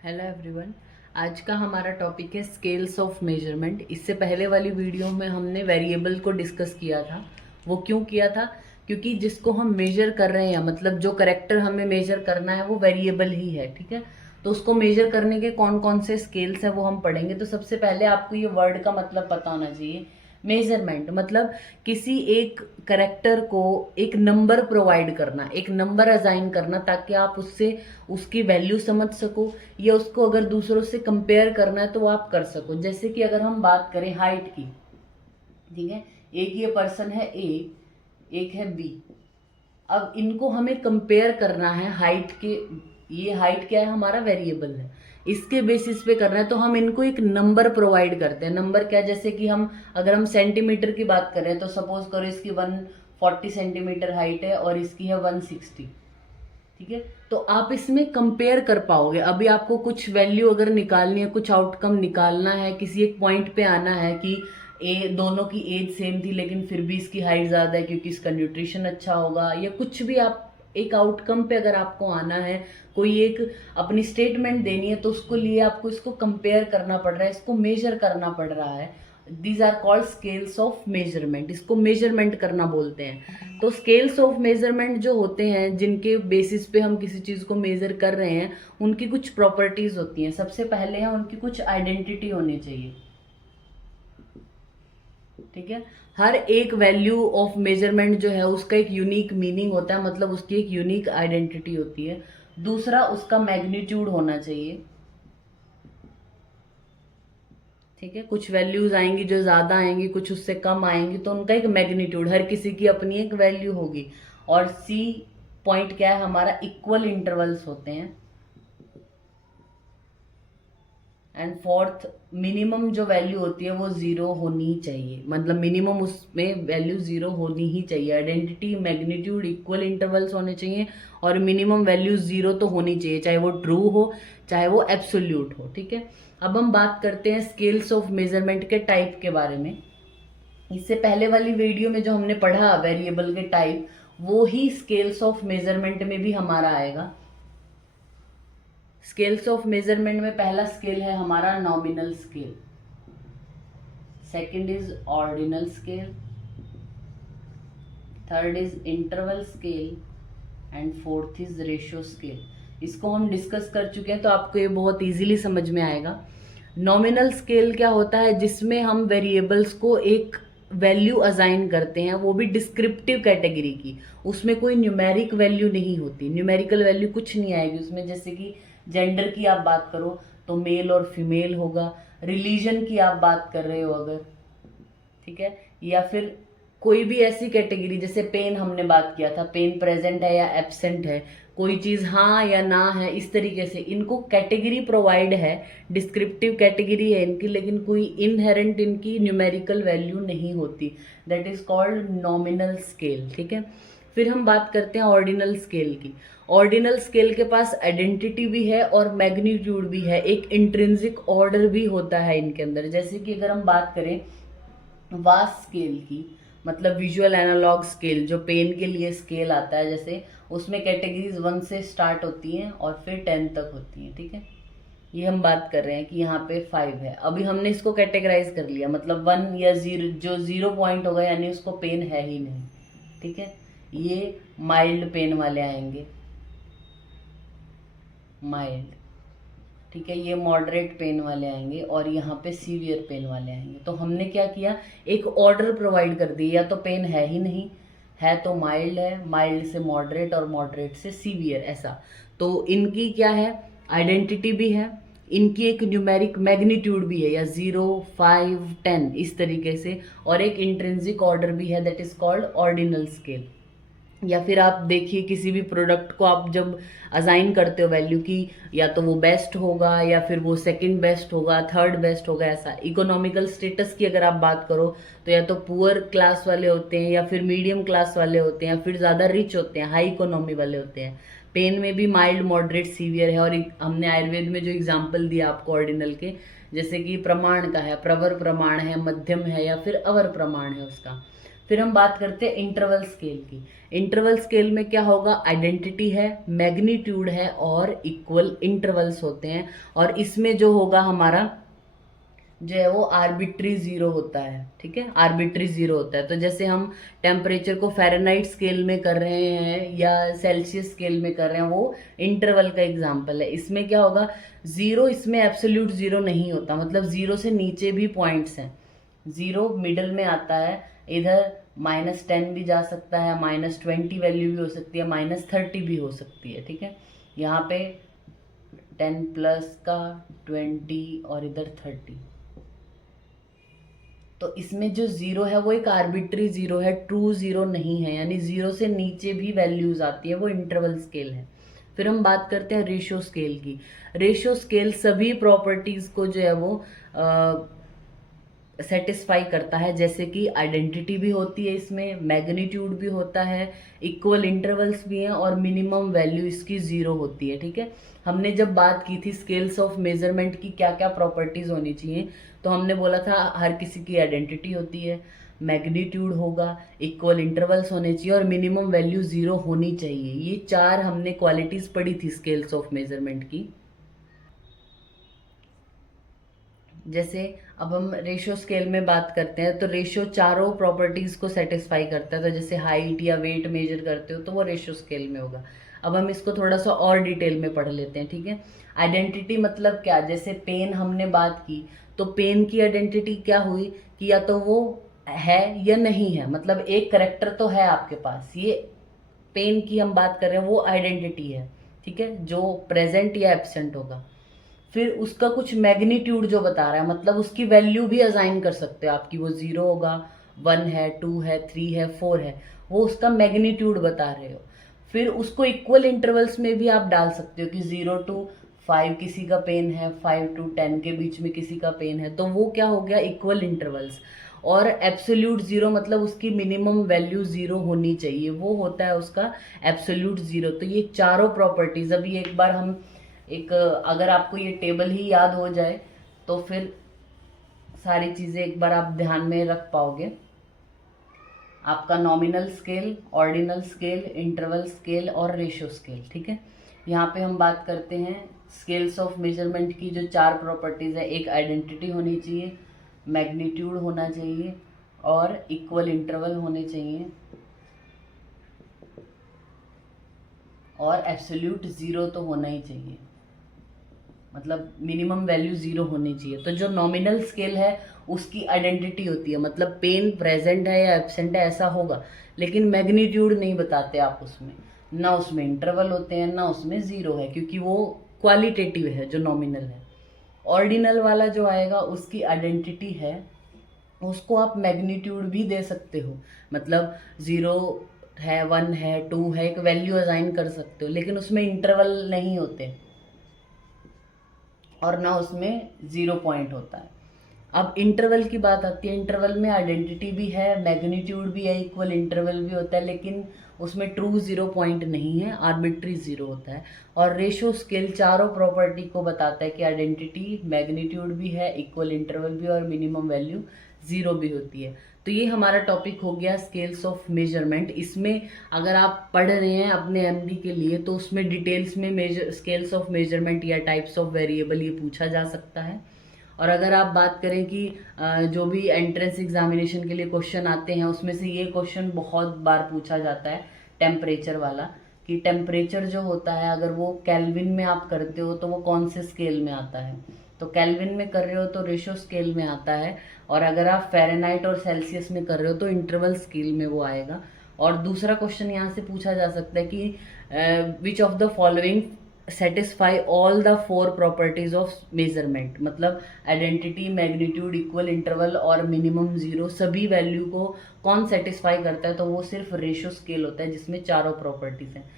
Hello everyone. आज का हमारा टॉपिक है स्केल्स ऑफ मेजरमेंट। इससे पहले वाली वीडियो में हमने वेरिएबल को डिस्कस किया था। वो क्यों किया था? क्योंकि जिसको हम मेजर कर रहे हैं, मतलब जो करेक्टर हमें मेजर करना है वो वेरिएबल ही है, ठीक है। तो उसको मेजर करने के कौन कौन से स्केल्स हैं वो हम पढ़ेंगे। तो सबसे पहले आपको ये वर्ड का मतलब पता होना चाहिए। मेजरमेंट मतलब किसी एक करेक्टर को एक नंबर प्रोवाइड करना, एक नंबर असाइन करना, ताकि आप उससे उसकी वैल्यू समझ सको, या उसको अगर दूसरों से कंपेयर करना है तो आप कर सको। जैसे कि अगर हम बात करें हाइट की, ठीक है, एक ये पर्सन है ए, एक है बी। अब इनको हमें कंपेयर करना है हाइट के। ये हाइट क्या है? हमारा वेरिएबल है। इसके बेसिस पे करना है तो हम इनको एक नंबर प्रोवाइड करते हैं। नंबर क्या? जैसे कि हम अगर हम सेंटीमीटर की बात करें तो सपोज करो इसकी 140 सेंटीमीटर हाइट है और इसकी है 160, ठीक है। तो आप इसमें कंपेयर कर पाओगे। अभी आपको कुछ वैल्यू अगर निकालनी है, कुछ आउटकम निकालना है, किसी एक पॉइंट पे आना है कि ए दोनों की एज सेम थी लेकिन फिर भी इसकी हाइट ज़्यादा है क्योंकि इसका न्यूट्रिशन अच्छा होगा, या कुछ भी आप एक आउटकम पे अगर आपको आना है, कोई एक अपनी स्टेटमेंट देनी है, तो उसको लिए आपको इसको कंपेयर करना पड़ रहा है, इसको मेजर करना पड़ रहा है। These are called scales of measurement. इसको मेजरमेंट करना बोलते हैं। तो स्केल्स ऑफ मेजरमेंट जो होते हैं, जिनके बेसिस पे हम किसी चीज़ को मेजर कर रहे हैं, उनकी कुछ प्रॉपर्टीज होती हैं। सबसे पहले है उनकी कुछ आइडेंटिटी होनी चाहिए, ठीक है। हर एक वैल्यू ऑफ मेजरमेंट जो है उसका एक यूनिक मीनिंग होता है, मतलब उसकी एक यूनिक आइडेंटिटी होती है। दूसरा, उसका मैग्नीट्यूड होना चाहिए, ठीक है। कुछ वैल्यूज आएंगी जो ज्यादा आएंगी, कुछ उससे कम आएंगी, तो उनका एक मैग्नीट्यूड, हर किसी की अपनी एक वैल्यू होगी। और सी पॉइंट क्या है हमारा? इक्वल इंटरवल्स होते हैं। एंड फोर्थ, मिनिमम जो वैल्यू होती है वो जीरो होनी चाहिए, मतलब मिनिमम उसमें वैल्यू जीरो होनी ही चाहिए। आइडेंटिटी, मैग्नीट्यूड, इक्वल इंटरवल्स होने चाहिए और मिनिमम वैल्यू जीरो तो होनी चाहिए, चाहे वो ट्रू हो चाहे वो एब्सोल्यूट हो, ठीक है। अब हम बात करते हैं स्केल्स ऑफ मेजरमेंट के टाइप के बारे में। इससे पहले वाली वीडियो में जो हमने पढ़ा वेरिएबल के टाइप, वो ही स्केल्स ऑफ मेजरमेंट में भी हमारा आएगा। स्केल्स ऑफ मेजरमेंट में पहला स्केल है हमारा nominal scale, second is ordinal scale, third is interval scale and fourth is ratio scale. इसको हम डिस्कस कर चुके हैं तो आपको ये बहुत इजीली समझ में आएगा। नॉमिनल स्केल क्या होता है? जिसमें हम वेरिएबल्स को एक वैल्यू असाइन करते हैं, वो भी डिस्क्रिप्टिव कैटेगरी की। उसमें कोई न्यूमेरिक वैल्यू नहीं होती, न्यूमेरिकल वैल्यू कुछ नहीं आएगी उसमें। जैसे कि जेंडर की आप बात करो तो मेल और फीमेल होगा, रिलीजन की आप बात कर रहे हो अगर, ठीक है, या फिर कोई भी ऐसी कैटेगरी, जैसे पेन हमने बात किया था, पेन प्रेजेंट है या एब्सेंट है, कोई चीज हाँ या ना है, इस तरीके से इनको कैटेगरी प्रोवाइड है, डिस्क्रिप्टिव कैटेगरी है इनकी, लेकिन कोई इनहेरेंट इनकी न्यूमेरिकल वैल्यू नहीं होती। That is called nominal scale, ठीक है। फिर हम बात करते हैं ऑर्डिनल स्केल की। ऑर्डिनल स्केल के पास आइडेंटिटी भी है और मैग्नीट्यूड भी है, एक इंट्रिंसिक ऑर्डर भी होता है इनके अंदर। जैसे कि अगर हम बात करें वास्ट स्केल की, मतलब विजुअल एनालॉग स्केल, जो पेन के लिए स्केल आता है, जैसे उसमें कैटेगरीज 1 से स्टार्ट होती हैं और फिर 10 तक होती हैं, ठीक है। ये हम बात कर रहे हैं कि यहाँ पे 5 है। अभी हमने इसको कैटेगराइज कर लिया, मतलब 1 या 0, जो 0 पॉइंट होगा यानी उसको पेन है ही नहीं, ठीक है। ये माइल्ड पेन वाले आएंगे, माइल्ड, ठीक है। ये मॉडरेट पेन वाले आएंगे और यहाँ पे सीवियर पेन वाले आएंगे। तो हमने क्या किया, एक ऑर्डर प्रोवाइड कर दिया, या तो पेन है ही नहीं, है तो माइल्ड है, माइल्ड से मॉडरेट और मॉडरेट से सीवियर, ऐसा। तो इनकी क्या है? आइडेंटिटी भी है, इनकी एक न्यूमेरिक मैग्नीट्यूड भी है, या 0, 5, 10 इस तरीके से, और एक इंट्रिंसिक ऑर्डर भी है, that is called ordinal scale. या फिर आप देखिए किसी भी प्रोडक्ट को आप जब असाइन करते हो वैल्यू की, या तो वो बेस्ट होगा या फिर वो सेकंड बेस्ट होगा, थर्ड बेस्ट होगा, ऐसा। इकोनॉमिकल स्टेटस की अगर आप बात करो तो या तो पुअर क्लास वाले होते हैं, या फिर मीडियम क्लास वाले होते हैं, या फिर ज़्यादा रिच होते हैं, हाई इकोनॉमी वाले होते हैं। पेन में भी माइल्ड, मॉडरेट, सीवियर है। और हमने आयुर्वेद में जो एग्जाम्पल दिया आपको ऑर्डिनल के, जैसे कि प्रमाण का है, प्रवर प्रमाण है, मध्यम है, या फिर अवर प्रमाण है उसका। फिर हम बात करते हैं इंटरवल स्केल की। इंटरवल स्केल में क्या होगा, आइडेंटिटी है, मैग्नीट्यूड है और इक्वल इंटरवल्स होते हैं। और इसमें जो होगा हमारा जो है वो आर्बिट्री जीरो होता है, ठीक है, आर्बिट्री जीरो होता है। तो जैसे हम टेम्परेचर को फ़ारेनहाइट स्केल में कर रहे हैं या सेल्सियस स्केल में कर रहे हैं, वो इंटरवल का एग्जांपल है। इसमें क्या होगा, जीरो, इसमें एब्सोल्यूट जीरो नहीं होता, मतलब जीरो से नीचे भी पॉइंट्स हैं, जीरो मिडल में आता है, इधर -10 भी जा सकता है, -20 वैल्यू भी हो सकती है, -30 भी हो सकती है, ठीक है। यहाँ पे 10 प्लस का 20 और इधर 30। तो इसमें जो जीरो है वो एक आर्बिट्री जीरो है, ट्रू जीरो नहीं है, यानी जीरो से नीचे भी वैल्यूज आती है, वो इंटरवल स्केल है। फिर हम बात करते हैं रेशियो स्केल की। रेशियो स्केल सभी प्रॉपर्टीज को जो है वो सेटिस्फाई करता है, जैसे कि आइडेंटिटी भी होती है इसमें, मैग्नीट्यूड भी होता है, इक्वल इंटरवल्स भी हैं और मिनिमम वैल्यू इसकी जीरो होती है, ठीक है। हमने जब बात की थी स्केल्स ऑफ मेजरमेंट की क्या क्या प्रॉपर्टीज होनी चाहिए, तो हमने बोला था हर किसी की आइडेंटिटी होती है, मैग्नीट्यूड होगा, इक्वल इंटरवल्स होने चाहिए और मिनिमम वैल्यू जीरो होनी चाहिए। ये चार हमने क्वालिटीज पढ़ी थी स्केल्स ऑफ मेजरमेंट की। जैसे अब हम रेशियो स्केल में बात करते हैं, तो रेशियो चारों प्रॉपर्टीज को सेटिस्फाई करता है। तो जैसे हाइट या वेट मेजर करते हो तो वो रेशियो स्केल में होगा। अब हम इसको थोड़ा सा और डिटेल में पढ़ लेते हैं, ठीक है। आइडेंटिटी मतलब क्या, जैसे पेन हमने बात की, तो पेन की आइडेंटिटी क्या हुई कि या तो वो है या नहीं है, मतलब एक करेक्टर तो है आपके पास, ये पेन की हम बात कर रहे हैं, वो आइडेंटिटी है, ठीक है, जो प्रेजेंट या एब्सेंट होगा। फिर उसका कुछ मैग्नीट्यूड जो बता रहा है, मतलब उसकी वैल्यू भी असाइन कर सकते हो आपकी, वो 0 होगा, 1 है, 2 है, 3 है, 4 है, वो उसका मैग्नीट्यूड बता रहे हो। फिर उसको इक्वल इंटरवल्स में भी आप डाल सकते हो कि 0 to 5 किसी का पेन है, 5 to 10 के बीच में किसी का पेन है, तो वो क्या हो गया, इक्वल इंटरवल्स। और एब्सोल्यूट जीरो मतलब उसकी मिनिमम वैल्यू जीरो होनी चाहिए, वो होता है उसका एब्सोल्यूट जीरो। तो ये चारों प्रॉपर्टीज, अभी एक बार हम एक, अगर आपको ये टेबल ही याद हो जाए तो फिर सारी चीज़ें एक बार आप ध्यान में रख पाओगे। आपका nominal scale, ordinal scale, interval scale और रेशियो स्केल, ठीक है। यहाँ पे हम बात करते हैं स्केल्स ऑफ मेजरमेंट की जो चार प्रॉपर्टीज़ है, एक आइडेंटिटी होनी चाहिए, मैग्नीट्यूड होना चाहिए और इक्वल इंटरवल होने चाहिए और एब्सोल्यूट ज़ीरो तो होना ही चाहिए, मतलब मिनिमम वैल्यू जीरो होनी चाहिए। तो जो नॉमिनल स्केल है उसकी आइडेंटिटी होती है, मतलब पेन प्रेजेंट है या एब्सेंट है ऐसा होगा, लेकिन मैग्नीट्यूड नहीं बताते आप उसमें, ना उसमें इंटरवल होते हैं ना उसमें जीरो है, क्योंकि वो क्वालिटेटिव है जो नॉमिनल है। ऑर्डिनल वाला जो आएगा उसकी आइडेंटिटी है, उसको आप मैग्नीट्यूड भी दे सकते हो, मतलब 0 है, 1 है, 2 है, एक वैल्यू असाइन कर सकते हो, लेकिन उसमें इंटरवल नहीं होते और ना उसमें जीरो पॉइंट होता है। अब इंटरवल की बात आती है, इंटरवल में आइडेंटिटी भी है, मैग्नीट्यूड भी है, इक्वल इंटरवल भी होता है, लेकिन उसमें ट्रू जीरो पॉइंट नहीं है, आर्बिट्री जीरो होता है। और रेशियो स्केल चारों प्रॉपर्टी को बताता है कि आइडेंटिटी, मैग्नीट्यूड भी है, इक्वल इंटरवल भी और मिनिमम वैल्यू जीरो भी होती है। तो ये हमारा टॉपिक हो गया स्केल्स ऑफ मेजरमेंट। इसमें अगर आप पढ़ रहे हैं अपने एमडी के लिए तो उसमें डिटेल्स में मेजर स्केल्स ऑफ मेजरमेंट या टाइप्स ऑफ वेरिएबल ये पूछा जा सकता है। और अगर आप बात करें कि जो भी एंट्रेंस एग्जामिनेशन के लिए क्वेश्चन आते हैं उसमें से ये क्वेश्चन बहुत बार पूछा जाता है, टेम्परेचर वाला, कि टेम्परेचर जो होता है अगर वो केल्विन में आप करते हो तो वो कौन से स्केल में आता है, तो केल्विन में कर रहे हो तो रेशियो स्केल में आता है, और अगर आप फ़ारेनहाइट और सेल्सियस में कर रहे हो तो इंटरवल स्केल में वो आएगा। और दूसरा क्वेश्चन यहाँ से पूछा जा सकता है कि which of the following satisfy all the 4 properties of measurement, मतलब आइडेंटिटी, मैग्नीट्यूड, इक्वल इंटरवल और मिनिमम जीरो, सभी वैल्यू को कौन सेटिस्फाई करता है, तो वो सिर्फ रेशियो स्केल होता है जिसमें चारों प्रॉपर्टीज हैं।